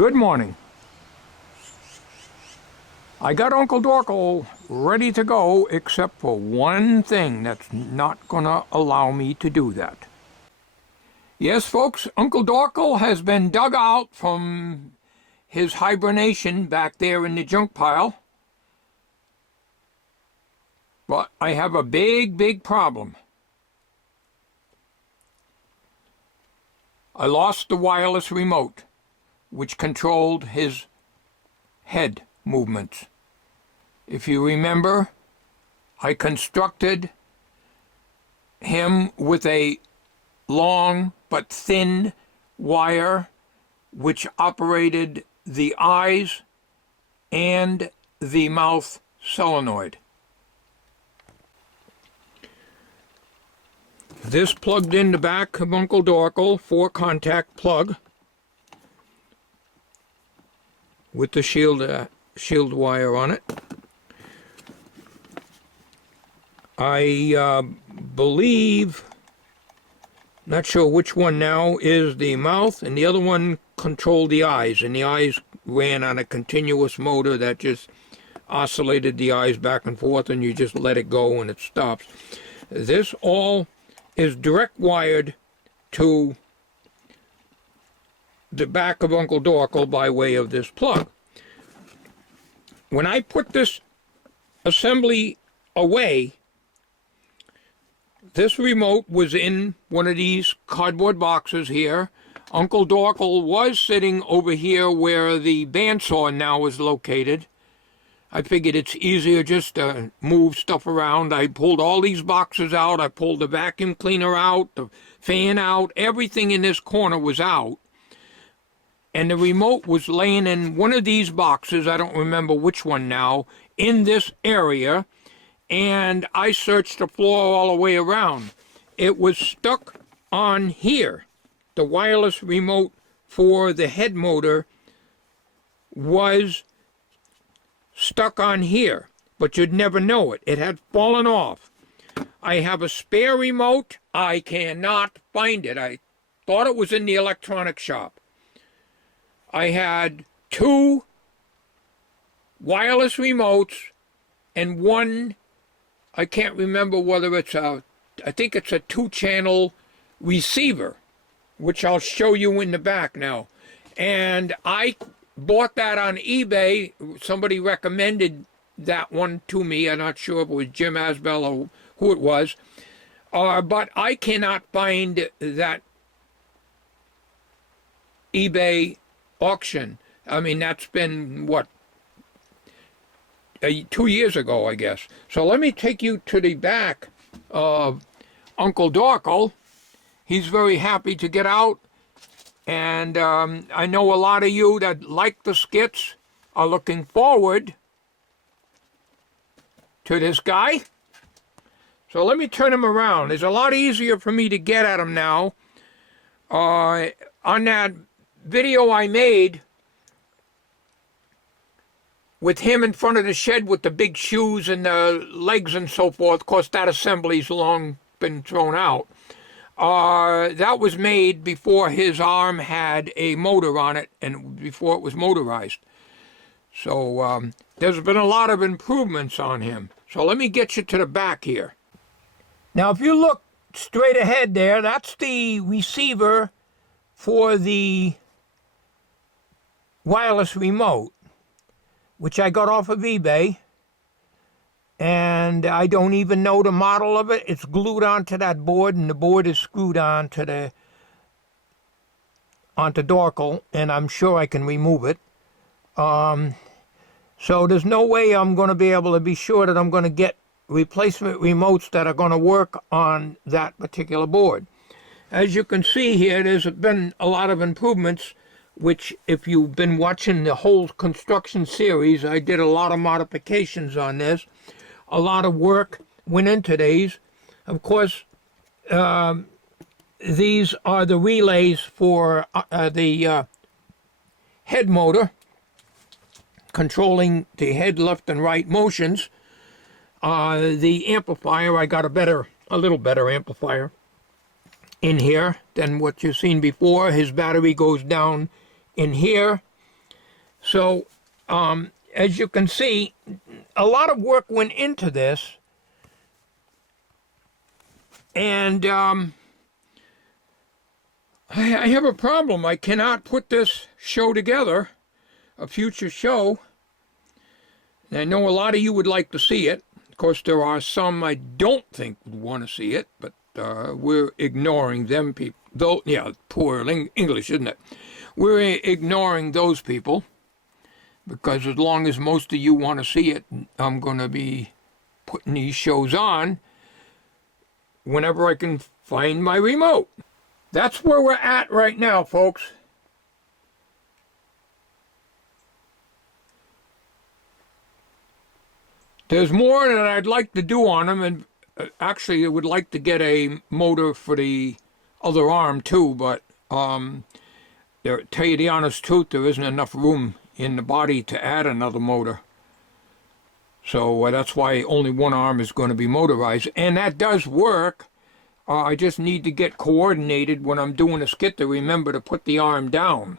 Good morning. I got Uncle Dorkel ready to go, except for one thing that's not gonna allow me to do that. Yes, folks, Uncle Dorkel has been dug out from his hibernation back there in the junk pile. But I have a big problem. I lost the wireless remote, which controlled his head movements. If you remember, I constructed him with a long but thin wire which operated the eyes and the mouth solenoid. This plugged in the back of Uncle Dorkel, 4-contact plug with the shield wire on it. I believe, not sure which one now is the mouth, and the other one controlled the eyes, and the eyes ran on a continuous motor that just oscillated the eyes back and forth, and you just let it go and it stops. This all is direct wired to the back of Uncle Dorkel by way of this plug. When I put this assembly away, this remote was in one of these cardboard boxes here. Uncle Dorkel was sitting over here where the bandsaw now is located. I figured it's easier just to move stuff around. I pulled all these boxes out. I pulled the vacuum cleaner out, the fan out. Everything in this corner was out. And the remote was laying in one of these boxes, I don't remember which one now, in this area. And I searched the floor all the way around. It was stuck on here. The wireless remote for the head motor was stuck on here, but you'd never know it. It had fallen off. I have a spare remote. I cannot find it. I thought it was in the electronics shop. I had 2 wireless remotes and one, I can't remember whether it's I think it's a 2-channel receiver, which I'll show you in the back now. And I bought that on eBay. Somebody recommended that one to me. I'm not sure if it was Jim Asbell or who it was. But I cannot find that eBay auction. I mean, that's been, what, 2 years ago, I guess. So let me take you to the back of Uncle Dorkel. He's very happy to get out. And I know a lot of you that like the skits are looking forward to this guy. So let me turn him around. It's a lot easier for me to get at him now. On that video I made with him in front of the shed with the big shoes and the legs and so forth, of course that assembly's long been thrown out. That was made before his arm had a motor on it and before it was motorized. So there's been a lot of improvements on him. So let me get you to the back here. Now if you look straight ahead there, that's the receiver for the wireless remote, which I got off of eBay. And I don't even know the model of it. It's glued onto that board, and the board is screwed onto Dorkel, and I'm sure I can remove it. So there's no way I'm going to be able to be sure that I'm going to get replacement remotes that are going to work on that particular board. As you can see here, there's been a lot of improvements, which if you've been watching the whole construction series, I did a lot of modifications on this. A lot of work went into these. Of course, these are the relays for the head motor, controlling the head left and right motions. The amplifier, I got a little better amplifier in here than what you've seen before. His battery goes down in here, So, as you can see, a lot of work went into this, and I have a problem. I cannot put this show together, a future show. And I know a lot of you would like to see it. Of course, there are some I don't think would want to see it, but we're ignoring them people. Though, yeah, poor English, isn't it? We're ignoring those people, because as long as most of you want to see it, I'm going to be putting these shows on whenever I can find my remote. That's where we're at right now, folks. There's more that I'd like to do on them, and actually I would like to get a motor for the other arm too, but tell you the honest truth, there isn't enough room in the body to add another motor. So that's why only one arm is going to be motorized, and that does work. I just need to get coordinated when I'm doing a skit to remember to put the arm down.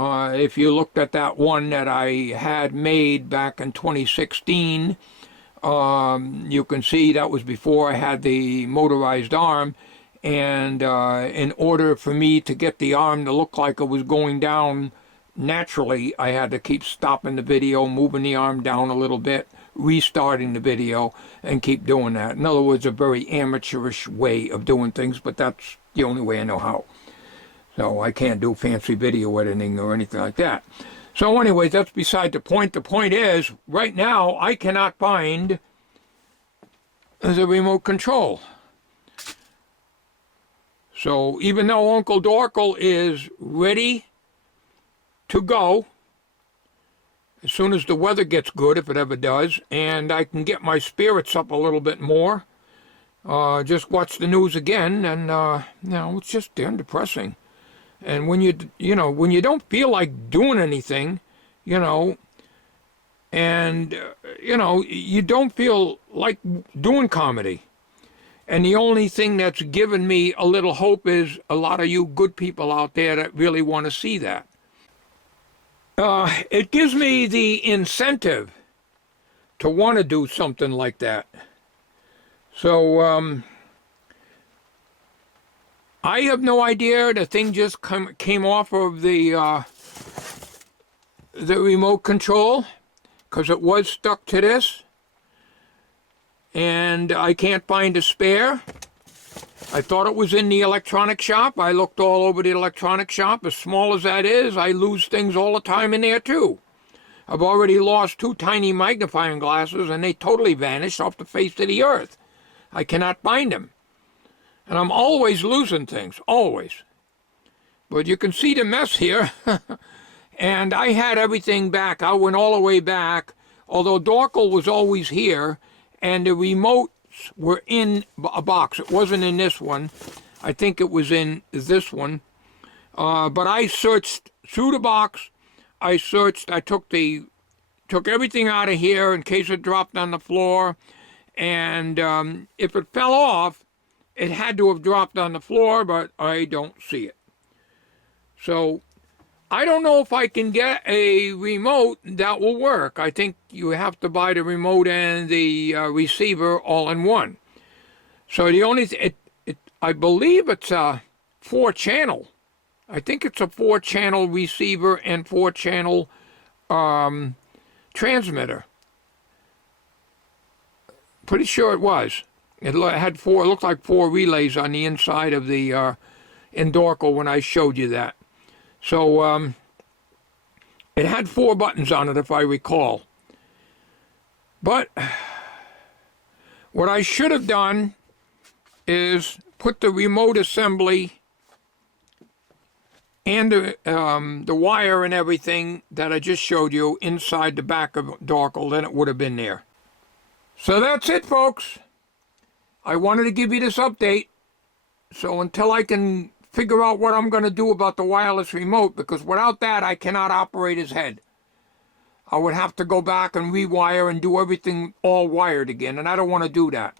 If you looked at that one that I had made back in 2016, you can see that was before I had the motorized arm, and in order for me to get the arm to look like it was going down naturally, I had to keep stopping the video, moving the arm down a little bit, restarting the video, and keep doing that. In other words, a very amateurish way of doing things, but that's the only way I know how. So I can't do fancy video editing or anything like that. So anyways, that's beside the point. The point is, right now, I cannot find the remote control. So even though Uncle Dorkel is ready to go, as soon as the weather gets good, if it ever does, and I can get my spirits up a little bit more, just watch the news again, and it's just damn depressing. And when when you don't feel like doing anything, and you don't feel like doing comedy, and the only thing that's given me a little hope is a lot of you good people out there that really want to see that. It gives me the incentive to want to do something like that. So, I have no idea. The thing just came off of the remote control, because it was stuck to this, and I can't find a spare. I thought it was in the electronic shop. I looked all over the electronic shop. As small as that is, I lose things all the time in there too. I've already lost 2 tiny magnifying glasses, and they totally vanished off the face of the earth. I cannot find them. And I'm always losing things, always. But you can see the mess here. And I had everything back. I went all the way back, although Dorkel was always here, and the remotes were in a box. It wasn't in this one. I think it was in this one. But I searched through the box. I took everything out of here in case it dropped on the floor. And if it fell off, it had to have dropped on the floor, but I don't see it. So I don't know if I can get a remote that will work. I think you have to buy the remote and the receiver all in one. So the only I believe it's a 4-channel. I think it's a 4-channel receiver and 4-channel transmitter. Pretty sure it was. It had 4. It looked like 4 relays on the inside of the in Dorkel when I showed you that. So it had 4 buttons on it, if I recall. But what I should have done is put the remote assembly and the wire and everything that I just showed you inside the back of Dorkel. Then it would have been there. So that's it, folks. I wanted to give you this update. So until I can figure out what I'm going to do about the wireless remote, because without that I cannot operate his head. I would have to go back and rewire and do everything all wired again, and I don't want to do that.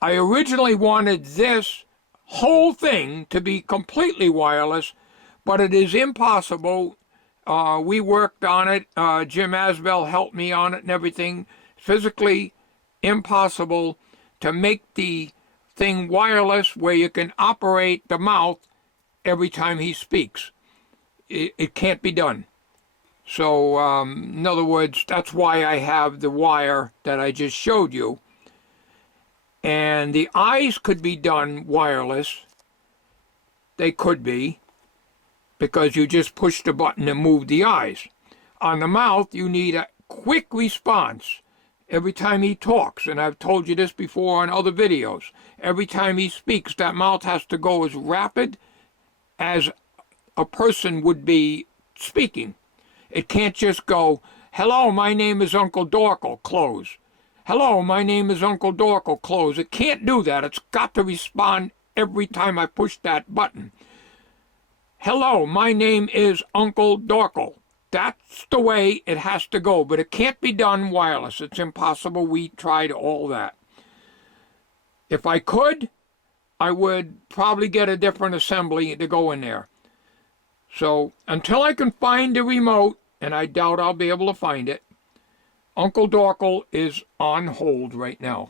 I originally wanted this whole thing to be completely wireless, but it is impossible We worked on it. Jim Asbell helped me on it and everything. Physically impossible to make the thing wireless where you can operate the mouth every time he speaks. It can't be done. So, in other words, that's why I have the wire that I just showed you. And the eyes could be done wireless. They could be, because you just push the button and move the eyes. On the mouth, you need a quick response every time he talks, and I've told you this before on other videos. Every time he speaks, that mouth has to go as rapid as a person would be speaking. It can't just go, "Hello, my name is Uncle Dorkel," close. "Hello, my name is Uncle Dorkel," close. It can't do that. It's got to respond every time I push that button. "Hello, my name is Uncle Dorkel." That's the way it has to go, but it can't be done wireless. It's impossible. We tried all that. If I could, I would probably get a different assembly to go in there. So until I can find the remote, and I doubt I'll be able to find it, Uncle Dorkel is on hold right now.